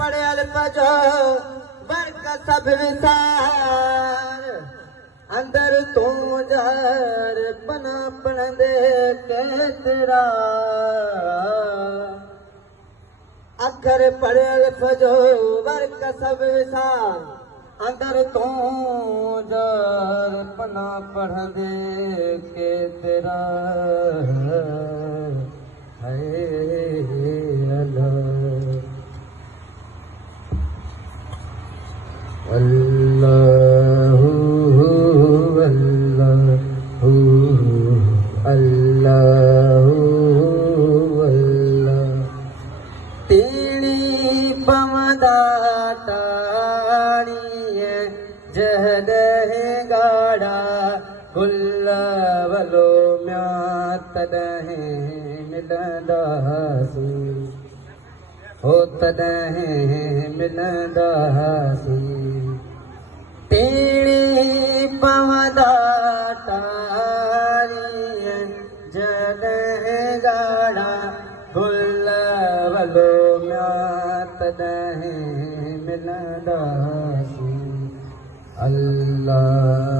पढ़ियल पजो बरक सब विसार अंदर तू जार पना पढ़ंदे केतरा अखर पढ़ियल पजो बरक सब विसार अंदर तू जार पना पढ़ंदे केतरा अल्लाहु अल्लाहु अल्लाहु अल्लाह तेरी पमदा टाणिए जहदह गाड़ा गुल्लवलो म्या तदह मिलंदासी हो तदह मिलंदासी तेरी पवदा तारी जदह गाड़ा गुल्लवलो म्या तदह मिलंदासी अल्लाह